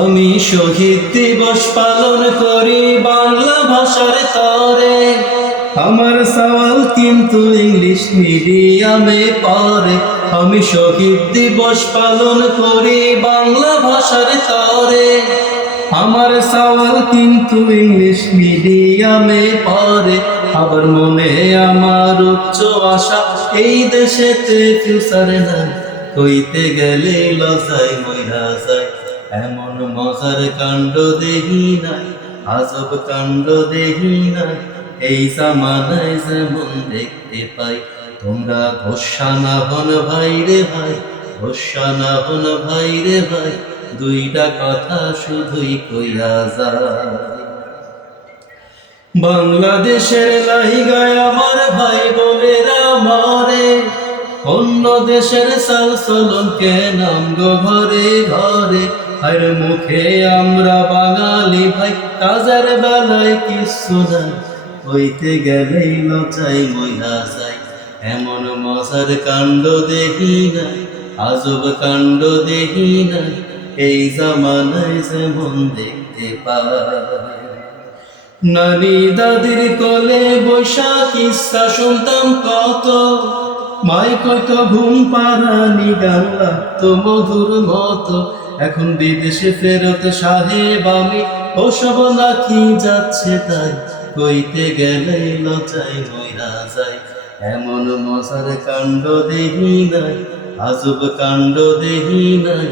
আমি শহীদ দিবস পালন করি বাংলা ভাষার তরে। আমার সওয়াল কিন্তু ইংলিশ মিডিয়ামে পড়ে। আমি শহীদ দিবস পালন করি বাংলা ভাষার তরে। আমার সওয়াল কিন্তু ইংলিশ মিডিয়ামে পড়ে। আবার মনে আমার উচ্চ আশা, এই দেশেতে ফিউচার নাই। কইতে গেলে লজাই মইরা যায়। এমন মজার কাণ্ড দেখি নাই, আজব কাণ্ড দেখি নাই। এই জামানায় যেমন দেখতে পাই, তোমরা গোসা না হন ভাই রে ভাই গোসা না হন ভাই রে ভাই, দুইটা কথা শুধুই কইয়া যায়। বাংলাদেশের লাইগায় আমার ভাই বোনেরা মরে, অন্য দেশের সাল চলনকে নাম গো ঘরে ঘরে। আর মুখে আমরা বাঙালি ভাই কাজের বেলায় কিছু নাই। হইতে গেলেই লচাই মইরা যায়। এমন মজার কাণ্ড দেখি নাই, আজব কাণ্ড দেখি নাই, এই জামানায় যেমন দেখতে পায় নানি দাদির কোলে বৈশাখ ইচ্ছা শুনতাম কত। মাই কত ঘুম পারানি গান লাগতো মধুর মতো। এখন বিদেশে ফেরত সাহেব আমি ওসব নাকি যাচ্ছে তাই। কইতে গেলে লচাই মইরা যায় এমন মজার কাণ্ড দেহি নাই, আজব কাণ্ড দেখি নাই,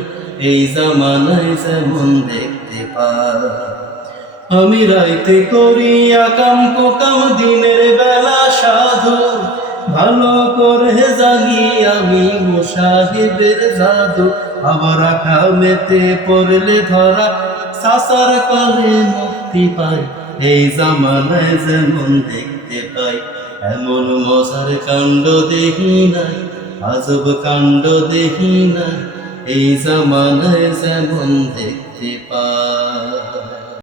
এই জামানায় যেমন দেখতে পায় আমি রাইতে করি আকাম কোকাম, দিনের বেলা সাধু, ভালো করে মুসাহিবের জাদু। আবার আকামেতে পড়লে ধরা, সাসার কলে মুক্তি পাই। এই জামানায় যেমন দেখতে পাই, এমন মজার কাণ্ড দেখি নাই, আজব কাণ্ড দেখি নাই। এই জামানায় যেমন দেখতে পাই।